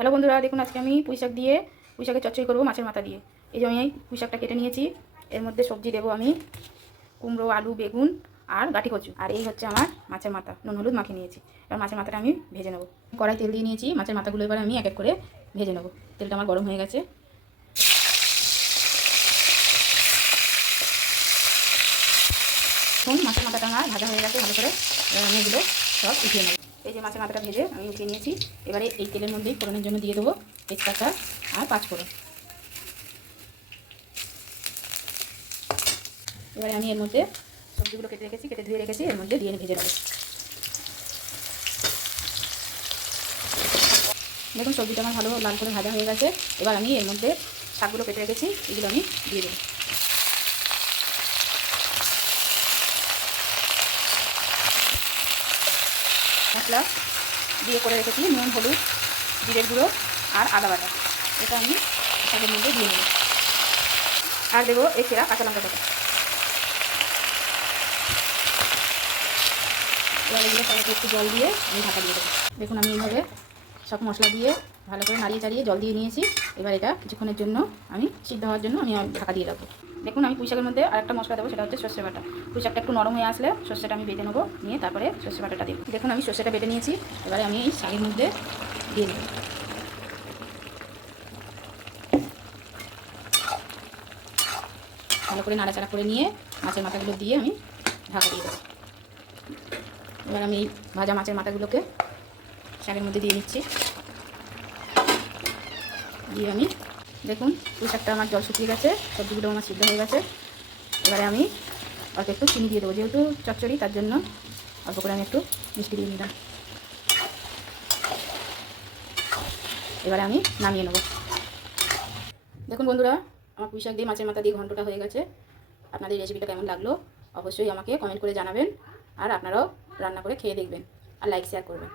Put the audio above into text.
Hello বন্ধুরা, দেখুন আজকে আমি পুঁইশাক দিয়ে পুঁইশাকের চচ্চড়ি করবো মাছের মাথা দিয়ে। এই যে আমি এই পুঁইশাকটা কেটে নিয়েছি। এর মধ্যে সবজি দেবো আমি কুমড়ো, আলু, বেগুন আর গাঁটি কচু। আর এই হচ্ছে আমার মাছের মাথা, নুন হলুদ মাখিয়ে নিয়েছি। এবার মাছের মাথাটা আমি ভেজে নেবো। কড়াই তেল দিয়ে নিয়েছি, মাছের মাথাগুলো এবার আমি এক এক করে ভেজে নেবো। তেলটা আমার গরম হয়ে গেছে। এখন মাছের মাথাটা আমার ভাজা হয়ে গেছে ভালো করে। এবার আমি এগুলো সব উঠিয়ে নেবো। এই যে মাছের মাথাটা ভেজে আমি উঠিয়ে নিয়েছি। এবারে এই তেলের মধ্যেই ফোড়নের জন্য দিয়ে দেবো তেজপাতা আর পাঁচফোড়ন। এবারে আমি এর মধ্যে সবজিগুলো কেটে ধুয়ে রেখেছি, এর মধ্যে দিয়ে ভেজে নেবো। দেখুন সবজিটা আমার ভালো লাল করে ভাজা হয়ে গেছে। এবার আমি এর মধ্যে শাকগুলো কেটে রেখেছি, এগুলো আমি দিয়ে দেবো। মশলা দিয়ে করে রেখেছি নুন, হলুদ, জিরের গুঁড়ো আর আদা বাটা। এটা আমি শাকের মধ্যে দিয়ে নেব। আর দেবো এই সেরা কাঁচা লঙ্কা বাটা। এবার এগুলো সবাইকে একটু জল দিয়ে আমি ঢাকা দিয়ে দেবো। দেখুন আমি এইভাবে সব মশলা দিয়ে ভালো করে নাড়িয়ে চাড়িয়ে জল দিয়ে নিয়েছি। এবার এটা কিছুক্ষণের জন্য আমি সিদ্ধ হওয়ার জন্য আমি ঢাকা দিয়ে রাখবো। দেখুন আমি পুঁইশাকের মধ্যে আরেকটা মশলা দেবো, সেটা হচ্ছে সর্ষে বাটা। পুঁইশাকটা একটু নরম হয়ে আসলে সর্ষেটা আমি বেটে নেবো, নিয়ে তারপরে সর্ষে বাটাটা দেবো। দেখুন আমি সর্ষেটা বেটে নিয়েছি। এবারে আমি এই শাকের মধ্যে দিয়ে দেবো। ভালো করে নাড়াচাড়া করে নিয়ে মাছের মাথাগুলো দিয়ে আমি ঢাকা দিয়ে দেবো। এবার আমি এই ভাজা মাছের মাথাগুলোকে শাকের মধ্যে দিয়ে নিচ্ছি। দিয়ে আমি দেখুন পুঁইশাকটা আমার জল শুকিয়ে গেছে, সবজিগুলো আমার সিদ্ধ হয়ে গেছে। এবারে আমি অল্প একটু চিনি দিয়ে দেবো, যেহেতু চচ্চড়ি তার জন্য অল্প করে আমি একটু মিষ্টি দিয়ে নিলাম। এবারে আমি নামিয়ে নেব। দেখুন বন্ধুরা, আমার পুঁইশাক দিয়ে মাছের মাথা দিয়ে ঘন্টটা হয়ে গেছে। আপনাদের রেসিপিটা কেমন লাগলো অবশ্যই আমাকে কমেন্ট করে জানাবেন। আর আপনারাও রান্না করে খেয়ে দেখবেন আর লাইক শেয়ার করবেন।